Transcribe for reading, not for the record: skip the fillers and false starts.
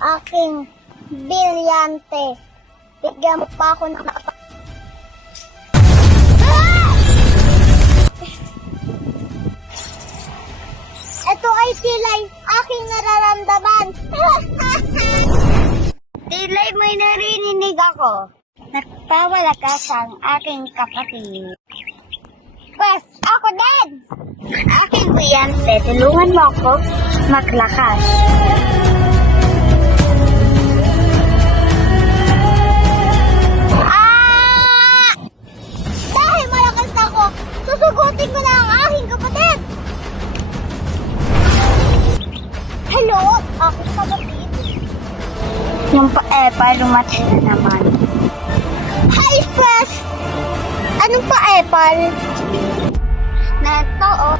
aking brilyante. Bigyan mo pa ako ng Ito ay tilay aking nararamdaman. Tilay, may narinig ako. Nagpawalakas ang aking kapatid. Pwes, ako din! Aking brilyante, tulungan mo ako maglakas. Dahil malakas ako, susugutin ko na ang aking kapatid! Hello? Ako sa kapatid? Yung pa-epa, lumatay na naman. Hi, Pwes! Anong pa-epal? Neto, oh.